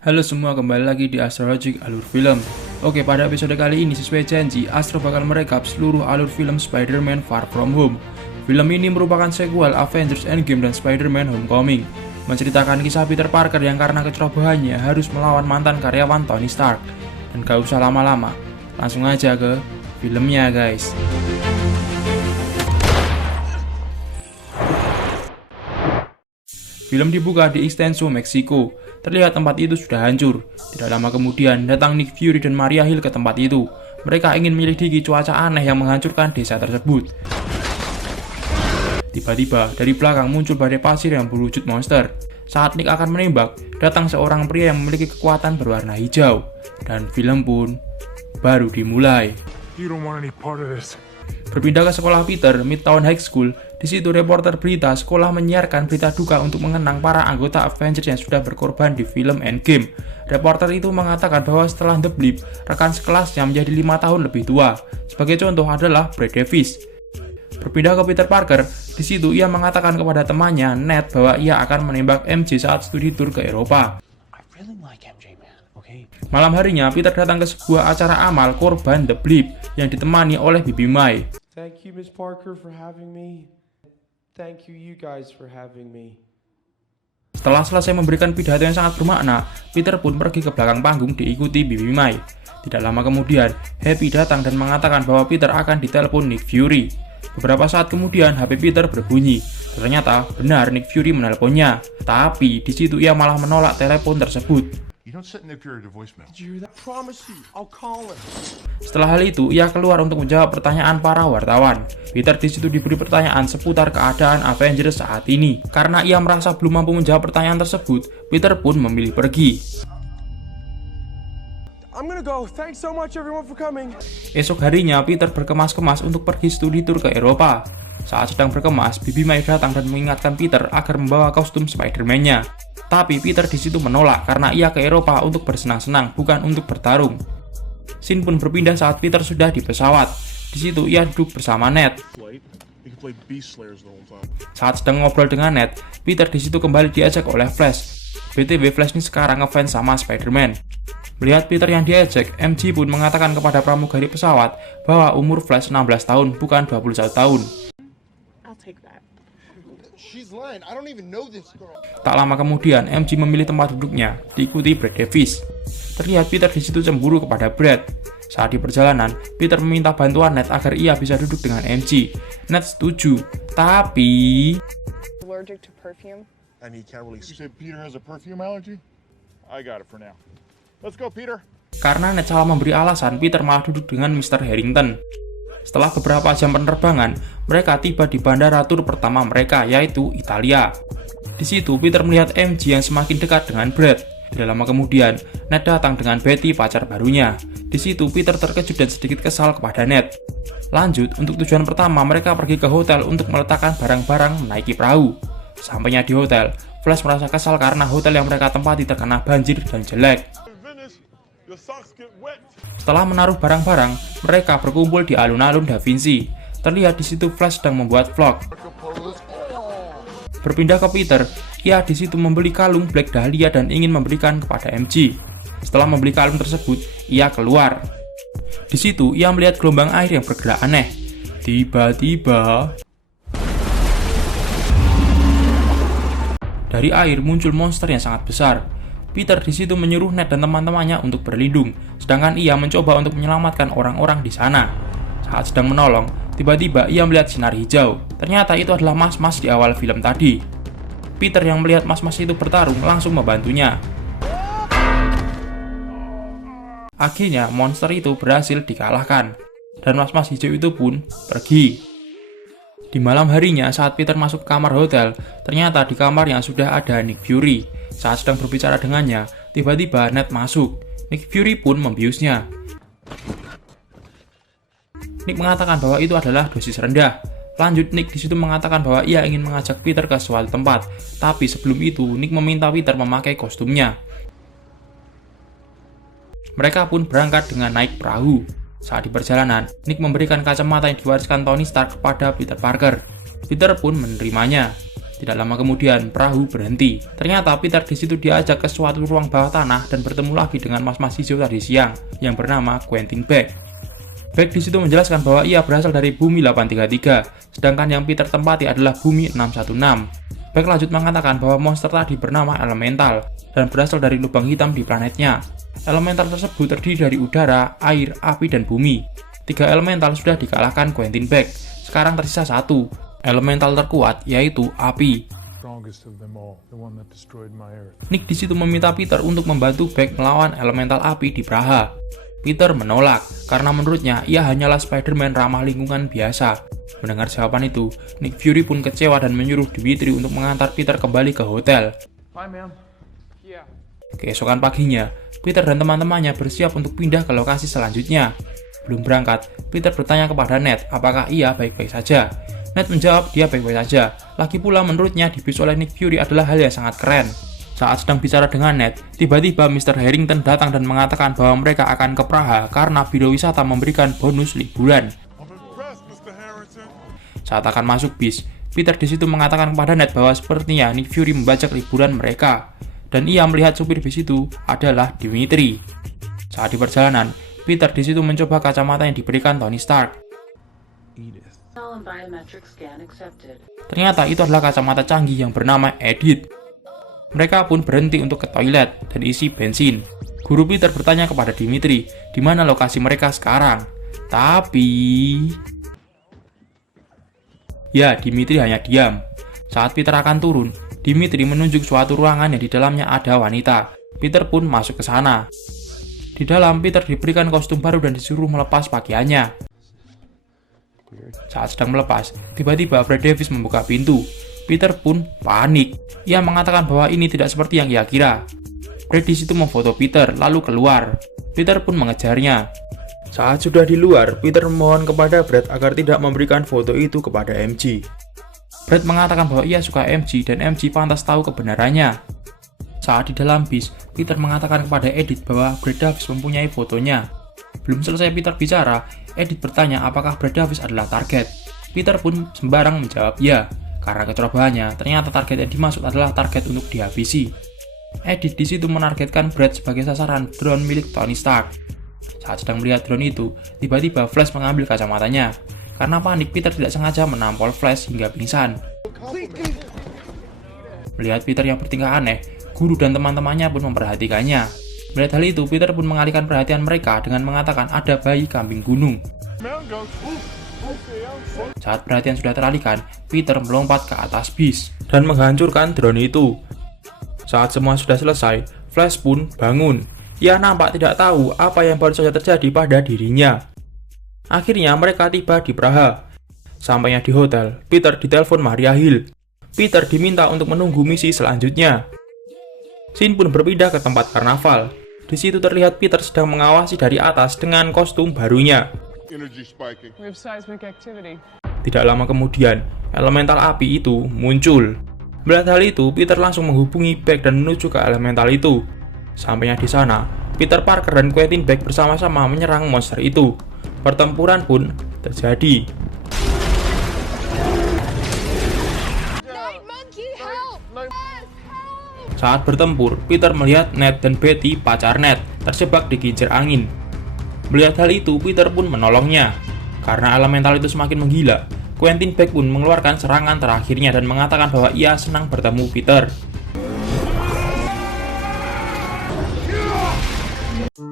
Halo semua, kembali lagi di Astrologic Alur Film. Oke, pada episode kali ini sesuai janji, Astro bakal merekap seluruh alur film Spider-Man Far From Home. Film ini merupakan sequel Avengers Endgame dan Spider-Man Homecoming, menceritakan kisah Peter Parker yang karena kecerobohannya harus melawan mantan karyawan Tony Stark. Dan gak usah lama-lama, langsung aja ke filmnya guys. Film dibuka di Extenso, Meksiko. Terlihat tempat itu sudah hancur. Tidak lama kemudian, datang Nick Fury dan Maria Hill ke tempat itu. Mereka ingin menyelidiki cuaca aneh yang menghancurkan desa tersebut. Tiba-tiba, dari belakang muncul badai pasir yang berwujud monster. Saat Nick akan menembak, datang seorang pria yang memiliki kekuatan berwarna hijau. Dan film pun baru dimulai. Berpindah ke sekolah Peter, Midtown High School. Di situ reporter berita sekolah menyiarkan berita duka untuk mengenang para anggota Avengers yang sudah berkorban di film Endgame. Reporter itu mengatakan bahwa setelah The Blip, rekan sekelasnya menjadi 5 tahun lebih tua. Sebagai contoh adalah Brad Davis. Berpindah ke Peter Parker, di situ ia mengatakan kepada temannya Ned bahwa ia akan menembak MJ saat studi tour ke Eropa. Malam harinya, Peter datang ke sebuah acara amal korban The Blip yang ditemani oleh Bibi Mai. Thank you, Miss Parker, for having me. Thank you guys for having me. Setelah selesai memberikan pidato yang sangat bermakna, Peter pun pergi ke belakang panggung diikuti Bibi Mai. Tidak lama kemudian, Happy datang dan mengatakan bahwa Peter akan ditelepon Nick Fury. Beberapa saat kemudian, HP Peter berbunyi. Ternyata benar Nick Fury menelponnya, tapi di situ ia malah menolak telepon tersebut. Setelah hal itu, ia keluar untuk menjawab pertanyaan para wartawan. Peter di situ diberi pertanyaan seputar keadaan Avengers saat ini. Karena ia merasa belum mampu menjawab pertanyaan tersebut, Peter pun memilih pergi. Esok harinya, Peter berkemas-kemas untuk pergi studi tour ke Eropa. Saat sedang berkemas, Bibi Mai datang dan mengingatkan Peter agar membawa kostum Spider-Man-nya. Tapi Peter di situ menolak karena ia ke Eropa untuk bersenang-senang, bukan untuk bertarung. Scene pun berpindah saat Peter sudah di pesawat. Di situ ia duduk bersama Ned. Saat sedang ngobrol dengan Ned, Peter di situ kembali diajak oleh Flash. BTW Flash ini sekarang ngefans sama Spider-Man. Melihat Peter yang diajak, MJ pun mengatakan kepada pramugari pesawat bahwa umur Flash 16 tahun, bukan 21 tahun. Tak lama kemudian, MJ memilih tempat duduknya, diikuti Brad Davis. Terlihat Peter di situ cemburu kepada Brad. Saat di perjalanan, Peter meminta bantuan Ned agar ia bisa duduk dengan MJ. Ned setuju, tapi karena Ned salah memberi alasan, Peter malah duduk dengan Mr. Harrington. Setelah beberapa jam penerbangan, mereka tiba di bandara tur pertama mereka, yaitu Italia. Di situ, Peter melihat MJ yang semakin dekat dengan Brad. Tidak lama kemudian, Ned datang dengan Betty, pacar barunya. Di situ, Peter terkejut dan sedikit kesal kepada Ned. Lanjut, untuk tujuan pertama, mereka pergi ke hotel untuk meletakkan barang-barang menaiki perahu. Sampainya di hotel, Flash merasa kesal karena hotel yang mereka tempati terkena banjir dan jelek. Setelah menaruh barang-barang, mereka berkumpul di alun-alun Da Vinci. Terlihat di situ Flash sedang membuat vlog. Berpindah ke Peter, ia di situ membeli kalung Black Dahlia dan ingin memberikan kepada MJ. Setelah membeli kalung tersebut, ia keluar. Di situ ia melihat gelombang air yang bergerak aneh. Tiba-tiba dari air muncul monster yang sangat besar. Peter di situ menyuruh Ned dan teman-temannya untuk berlindung, sedangkan ia mencoba untuk menyelamatkan orang-orang di sana. Saat sedang menolong, tiba-tiba ia melihat sinar hijau. Ternyata itu adalah mas-mas di awal film tadi. Peter yang melihat mas-mas itu bertarung langsung membantunya. Akhirnya monster itu berhasil dikalahkan, dan mas-mas hijau itu pun pergi. Di malam harinya saat Peter masuk ke kamar hotel, ternyata di kamar yang sudah ada Nick Fury. Saat sedang berbicara dengannya, tiba-tiba Ned masuk. Nick Fury pun membiusnya. Nick mengatakan bahwa itu adalah dosis rendah. Lanjut, Nick di situ mengatakan bahwa ia ingin mengajak Peter ke suatu tempat. Tapi sebelum itu, Nick meminta Peter memakai kostumnya. Mereka pun berangkat dengan naik perahu. Saat di perjalanan, Nick memberikan kacamata yang diwariskan Tony Stark kepada Peter Parker. Peter pun menerimanya. Tidak lama kemudian, perahu berhenti. Ternyata Peter di situ diajak ke suatu ruang bawah tanah dan bertemu lagi dengan mas-mas hijau tadi siang yang bernama Quentin Beck. Beck di situ menjelaskan bahwa ia berasal dari bumi 833, sedangkan yang Peter tempati adalah bumi 616. Beck lanjut mengatakan bahwa monster tadi bernama Elemental dan berasal dari lubang hitam di planetnya. Elemental tersebut terdiri dari udara, air, api, dan bumi. 3 elemental sudah dikalahkan Quentin Beck. Sekarang tersisa 1 elemental terkuat, yaitu api. Nick di situ meminta Peter untuk membantu Beck melawan elemental api di Praha. Peter menolak karena menurutnya ia hanyalah Spider-Man ramah lingkungan biasa. Mendengar jawaban itu, Nick Fury pun kecewa dan menyuruh Dimitri untuk mengantar Peter kembali ke hotel. Keesokan paginya, Peter dan teman-temannya bersiap untuk pindah ke lokasi selanjutnya. Belum berangkat, Peter bertanya kepada Ned apakah ia baik-baik saja. Ned menjawab dia baik-baik saja. Lagi pula menurutnya dibis oleh Nick Fury adalah hal yang sangat keren. Saat sedang bicara dengan Ned, tiba-tiba Mr. Harrington datang dan mengatakan bahwa mereka akan ke Praha karena biro wisata memberikan bonus liburan. Saat akan masuk bis, Peter di situ mengatakan kepada Ned bahwa sepertinya Nick Fury membajak liburan mereka. Dan ia melihat supir bis itu adalah Dimitri. Saat di perjalanan, Peter di situ mencoba kacamata yang diberikan Tony Stark. Ternyata itu adalah kacamata canggih yang bernama Edith. Mereka pun berhenti untuk ke toilet dan isi bensin. Guru Peter bertanya kepada Dimitri, di mana lokasi mereka sekarang. Tapi ya, Dimitri hanya diam. Saat Peter akan turun, Dimitri menunjuk suatu ruangan yang di dalamnya ada wanita. Peter pun masuk ke sana. Di dalam, Peter diberikan kostum baru dan disuruh melepas pakaiannya. Saat sedang melepas, tiba-tiba Brad Davis membuka pintu. Peter pun panik. Ia mengatakan bahwa ini tidak seperti yang ia kira. Brad di situ memfoto Peter, lalu keluar. Peter pun mengejarnya. Saat sudah di luar, Peter memohon kepada Brad agar tidak memberikan foto itu kepada MJ. Brad mengatakan bahwa ia suka MJ dan MJ pantas tahu kebenarannya. Saat di dalam bis, Peter mengatakan kepada Edith bahwa Brad Davis mempunyai fotonya. Belum selesai Peter bicara, Edith bertanya apakah Brad Davis adalah target. Peter pun sembarang menjawab ya, karena kecerobohannya ternyata target yang dimaksud adalah target untuk dihabisi. Edith di situ menargetkan Brad sebagai sasaran drone milik Tony Stark. Saat sedang melihat drone itu, tiba-tiba Flash mengambil kacamatanya. Karena panik, Peter tidak sengaja menampol Flash hingga pingsan. Melihat Peter yang bertingkah aneh, guru dan teman-temannya pun memperhatikannya. Melihat hal itu, Peter pun mengalihkan perhatian mereka dengan mengatakan ada bayi kambing gunung. Saat perhatian sudah teralihkan, Peter melompat ke atas bis dan menghancurkan drone itu. Saat semua sudah selesai, Flash pun bangun. Ia nampak tidak tahu apa yang baru saja terjadi pada dirinya. Akhirnya mereka tiba di Praha. Sampainya di hotel, Peter ditelepon Maria Hill. Peter diminta untuk menunggu misi selanjutnya. Scene pun berpindah ke tempat karnaval. Di situ terlihat Peter sedang mengawasi dari atas dengan kostum barunya. Tidak lama kemudian, elemental api itu muncul. Melihat hal itu, Peter langsung menghubungi Beck dan menuju ke elemental itu. Sampainya di sana, Peter Parker dan Quentin Beck bersama-sama menyerang monster itu. Pertempuran pun terjadi. Saat bertempur, Peter melihat Ned dan Betty, pacar Ned, terjebak di kincir angin. Melihat hal itu, Peter pun menolongnya. Karena elemental itu semakin menggila, Quentin Beck pun mengeluarkan serangan terakhirnya dan mengatakan bahwa ia senang bertemu Peter.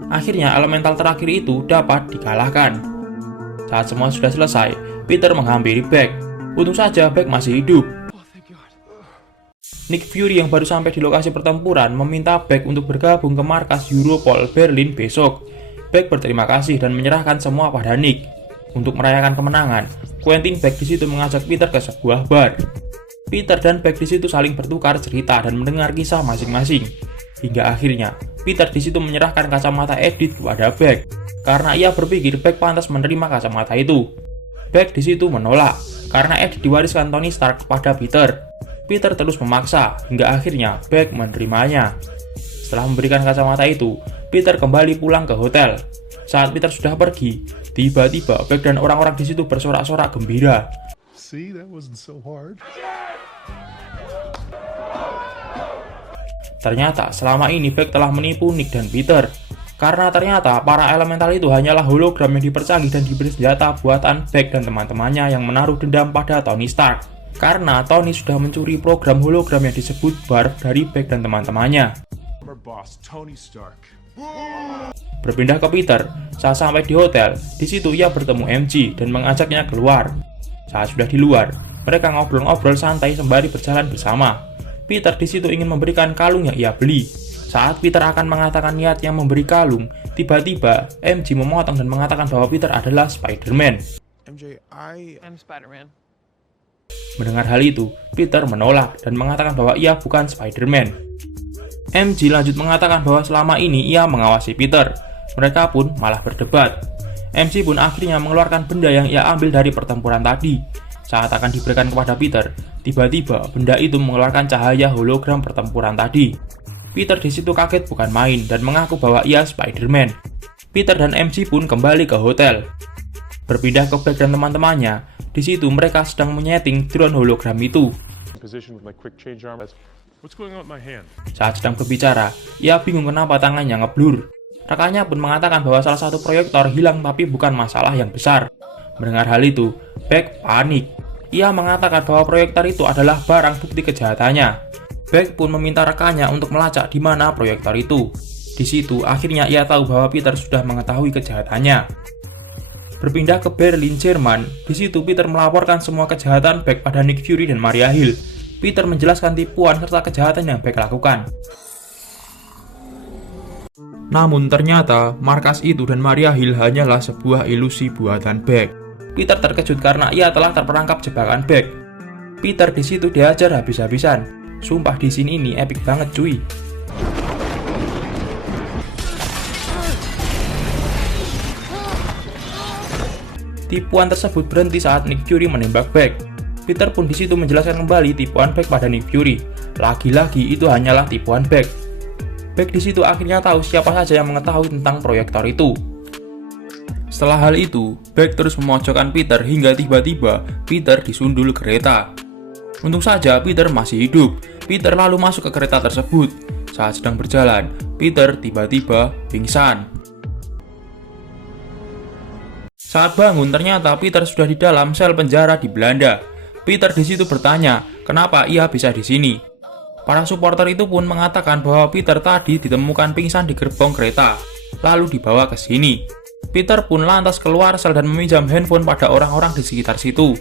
Akhirnya elemental terakhir itu dapat dikalahkan. Saat semua sudah selesai, Peter menghampiri Beck. Untung saja Beck masih hidup. Nick Fury yang baru sampai di lokasi pertempuran meminta Beck untuk bergabung ke markas Europol Berlin besok. Beck berterima kasih dan menyerahkan semua pada Nick. Untuk merayakan kemenangan, Quentin Beck di situ mengajak Peter ke sebuah bar. Peter dan Beck di situ saling bertukar cerita dan mendengar kisah masing-masing. Hingga akhirnya, Peter di situ menyerahkan kacamata Edith kepada Beck karena ia berpikir Beck pantas menerima kacamata itu. Beck di situ menolak karena Edith diwariskan Tony Stark kepada Peter. Peter terus memaksa hingga akhirnya Beck menerimanya. Setelah memberikan kacamata itu, Peter kembali pulang ke hotel. Saat Peter sudah pergi, tiba-tiba Beck dan orang-orang di situ bersorak-sorak gembira. See, that wasn't so hard. Ternyata selama ini Beck telah menipu Nick dan Peter. Karena ternyata para elemental itu hanyalah hologram yang dipercanggih dan diberi senjata buatan Beck dan teman-temannya yang menaruh dendam pada Tony Stark. Karena Tony sudah mencuri program hologram yang disebut Barf dari Beck dan teman-temannya. Berpindah ke Peter, saat sampai di hotel, di situ ia bertemu MJ dan mengajaknya keluar. Saat sudah di luar, mereka ngobrol-ngobrol santai sembari berjalan bersama. Peter di situ ingin memberikan kalung yang ia beli. Saat Peter akan mengatakan niatnya memberi kalung, tiba-tiba MJ memotong dan mengatakan bahwa Peter adalah Spider-Man. I'm Spider-Man. Mendengar hal itu, Peter menolak dan mengatakan bahwa ia bukan Spider-Man. MJ lanjut mengatakan bahwa selama ini ia mengawasi Peter. Mereka pun malah berdebat. MJ pun akhirnya mengeluarkan benda yang ia ambil dari pertempuran tadi. Saat akan diberikan kepada Peter, tiba-tiba benda itu mengeluarkan cahaya hologram pertempuran tadi. Peter di situ kaget bukan main dan mengaku bahwa ia Spider-Man. Peter dan MJ pun kembali ke hotel. Berpindah ke Beck dan teman-temannya, di situ mereka sedang menyeting drone hologram itu. Saat sedang berbicara, ia bingung kenapa tangannya ngeblur. Rekannya pun mengatakan bahwa salah satu proyektor hilang tapi bukan masalah yang besar. Mendengar hal itu, Beck panik. Ia mengatakan bahwa proyektor itu adalah barang bukti kejahatannya. Beck pun meminta rekannya untuk melacak di mana proyektor itu. Di situ, akhirnya ia tahu bahwa Peter sudah mengetahui kejahatannya. Berpindah ke Berlin, Jerman, di situ Peter melaporkan semua kejahatan Beck pada Nick Fury dan Maria Hill. Peter menjelaskan tipuan serta kejahatan yang Beck lakukan. Namun ternyata, markas itu dan Maria Hill hanyalah sebuah ilusi buatan Beck. Peter terkejut karena ia telah terperangkap jebakan Beck. Peter di situ diajar habis-habisan. Sumpah di sini ini epic banget cuy. Tipuan tersebut berhenti saat Nick Fury menembak Beck. Peter pun di situ menjelaskan kembali tipuan Beck pada Nick Fury. Lagi-lagi itu hanyalah tipuan Beck. Beck di situ akhirnya tahu siapa saja yang mengetahui tentang proyektor itu. Setelah hal itu, Beck terus memojokkan Peter hingga tiba-tiba Peter disundul kereta. Untung saja Peter masih hidup. Peter lalu masuk ke kereta tersebut. Saat sedang berjalan, Peter tiba-tiba pingsan. Saat bangun, ternyata Peter sudah di dalam sel penjara di Belanda. Peter di situ bertanya, kenapa ia bisa di sini. Para supporter itu pun mengatakan bahwa Peter tadi ditemukan pingsan di gerbong kereta, lalu dibawa ke sini. Peter pun lantas keluar sel dan meminjam handphone pada orang-orang di sekitar situ.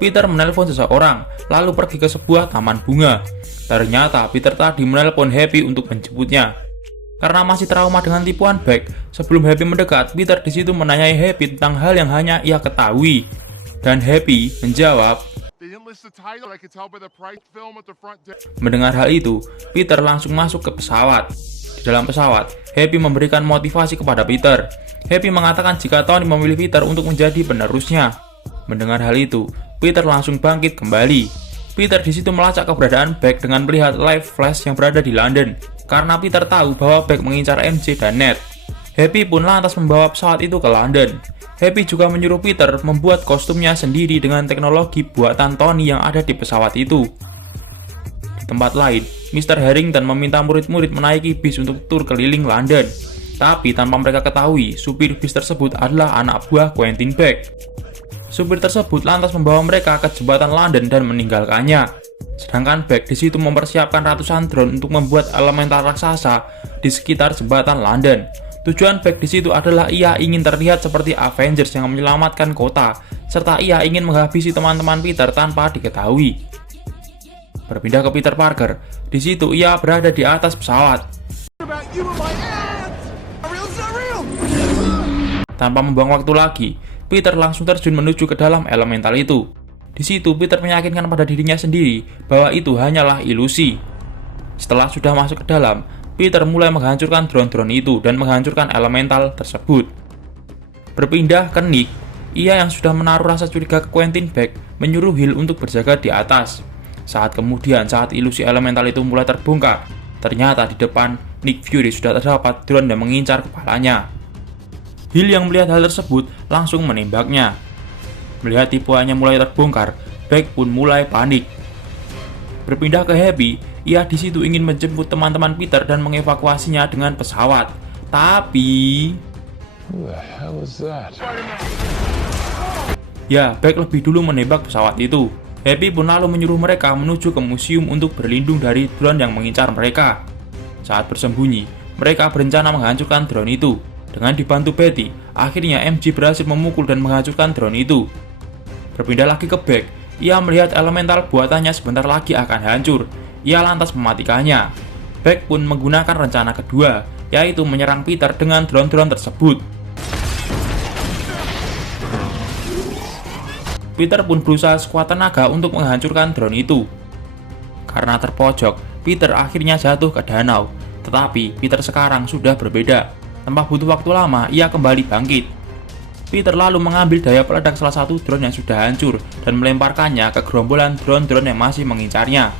Peter menelpon seseorang, lalu pergi ke sebuah taman bunga. Ternyata Peter tadi menelpon Happy untuk menjemputnya. Karena masih trauma dengan tipuan Beck, sebelum Happy mendekat, Peter di situ menanyai Happy tentang hal yang hanya ia ketahui. Dan Happy menjawab, mendengar hal itu, Peter langsung masuk ke pesawat. Di dalam pesawat, Happy memberikan motivasi kepada Peter. Happy mengatakan jika Tony memilih Peter untuk menjadi penerusnya. Mendengar hal itu, Peter langsung bangkit kembali. Peter di situ melacak keberadaan Beck dengan melihat live flash yang berada di London. Karena Peter tahu bahwa Beck mengincar MJ dan Ned. Happy pun lantas membawa pesawat itu ke London. Happy juga menyuruh Peter membuat kostumnya sendiri dengan teknologi buatan Tony yang ada di pesawat itu. Di tempat lain, Mr. Harrington meminta murid-murid menaiki bis untuk tur keliling London. Tapi tanpa mereka ketahui, supir bis tersebut adalah anak buah Quentin Beck. Supir tersebut lantas membawa mereka ke jembatan London dan meninggalkannya. Sedangkan Beck di situ mempersiapkan ratusan drone untuk membuat elemental raksasa di sekitar jembatan London. Tujuan Beck di situ adalah ia ingin terlihat seperti Avengers yang menyelamatkan kota, serta ia ingin menghabisi teman-teman Peter tanpa diketahui. Berpindah ke Peter Parker, di situ ia berada di atas pesawat. Tanpa membuang waktu lagi, Peter langsung terjun menuju ke dalam elemental itu. Di situ Peter meyakinkan pada dirinya sendiri bahwa itu hanyalah ilusi. Setelah sudah masuk ke dalam, Peter mulai menghancurkan drone-drone itu dan menghancurkan elemental tersebut. Berpindah ke Nick, ia yang sudah menaruh rasa curiga ke Quentin Beck menyuruh Hill untuk berjaga di atas. Saat ilusi elemental itu mulai terbongkar, ternyata di depan Nick Fury sudah terdapat drone yang mengincar kepalanya. Hill yang melihat hal tersebut langsung menembaknya. Melihat tipuannya mulai terbongkar, Beck pun mulai panik. Berpindah ke Happy, ia di situ ingin menjemput teman-teman Peter dan mengevakuasinya dengan pesawat. Tapi Who the hell is that? ya, Beck lebih dulu menembak pesawat itu. Happy pun lalu menyuruh mereka menuju ke museum untuk berlindung dari drone yang mengincar mereka. Saat bersembunyi, mereka berencana menghancurkan drone itu. Dengan dibantu Betty, akhirnya MJ berhasil memukul dan menghancurkan drone itu. Berpindah lagi ke Beck, ia melihat elemental buatannya sebentar lagi akan hancur. Ia lantas mematikannya. Beck pun menggunakan rencana kedua, yaitu menyerang Peter dengan drone-drone tersebut. Peter pun berusaha sekuat tenaga untuk menghancurkan drone itu. Karena terpojok, Peter akhirnya jatuh ke danau. Tetapi Peter sekarang sudah berbeda. Tanpa butuh waktu lama, ia kembali bangkit. Peter lalu mengambil daya peledak salah satu drone yang sudah hancur dan melemparkannya ke gerombolan drone-drone yang masih mengincarnya.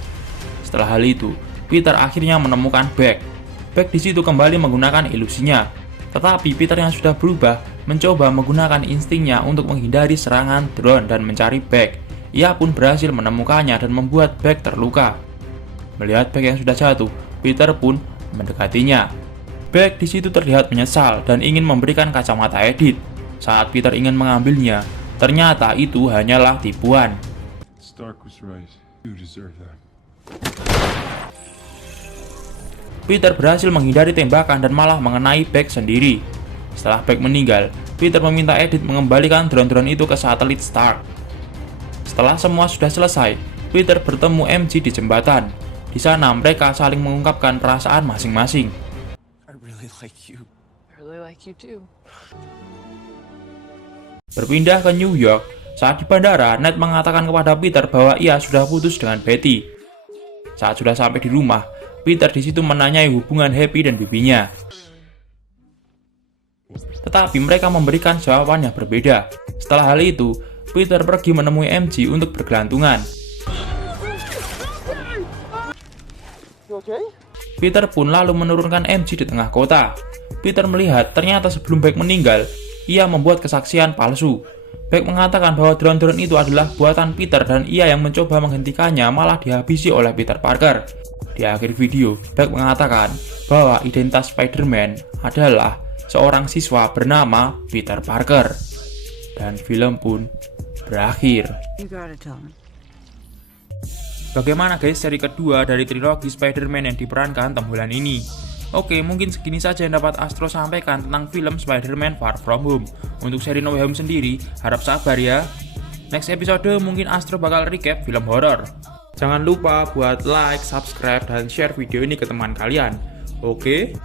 Setelah hal itu, Peter akhirnya menemukan Beck. Beck di situ kembali menggunakan ilusinya. Tetapi Peter yang sudah berubah mencoba menggunakan instingnya untuk menghindari serangan drone dan mencari Beck. Ia pun berhasil menemukannya dan membuat Beck terluka. Melihat Beck yang sudah jatuh, Peter pun mendekatinya. Beck di situ terlihat menyesal dan ingin memberikan kacamata Edith. Saat Peter ingin mengambilnya, ternyata itu hanyalah tipuan. Stark was right. You deserve that. Peter berhasil menghindari tembakan dan malah mengenai Beck sendiri. Setelah Beck meninggal, Peter meminta Edith mengembalikan drone-drone itu ke satelit Stark. Setelah semua sudah selesai, Peter bertemu MJ di jembatan. Di sana mereka saling mengungkapkan perasaan masing-masing. I really like you. I really like you too. Berpindah ke New York, saat di bandara, Ned mengatakan kepada Peter bahwa ia sudah putus dengan Betty. Saat sudah sampai di rumah, Peter di situ menanyai hubungan Happy dan bibinya. Tetapi mereka memberikan jawaban yang berbeda. Setelah hal itu, Peter pergi menemui MJ untuk bergelantungan. Peter pun lalu menurunkan MJ di tengah kota. Peter melihat ternyata sebelum Beck meninggal, ia membuat kesaksian palsu. Beck mengatakan bahwa drone-drone itu adalah buatan Peter dan ia yang mencoba menghentikannya malah dihabisi oleh Peter Parker. Di akhir video, Beck mengatakan bahwa identitas Spider-Man adalah seorang siswa bernama Peter Parker. Dan film pun berakhir. Bagaimana guys seri kedua dari trilogi Spider-Man yang diperankan Tom Holland ini? Oke, mungkin segini saja yang dapat Astro sampaikan tentang film Spider-Man Far From Home. Untuk seri No Way Home sendiri, harap sabar ya. Next episode mungkin Astro bakal recap film horor. Jangan lupa buat like, subscribe, dan share video ini ke teman kalian. Oke?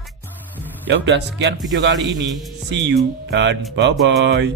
Ya udah, sekian video kali ini. See you dan bye-bye.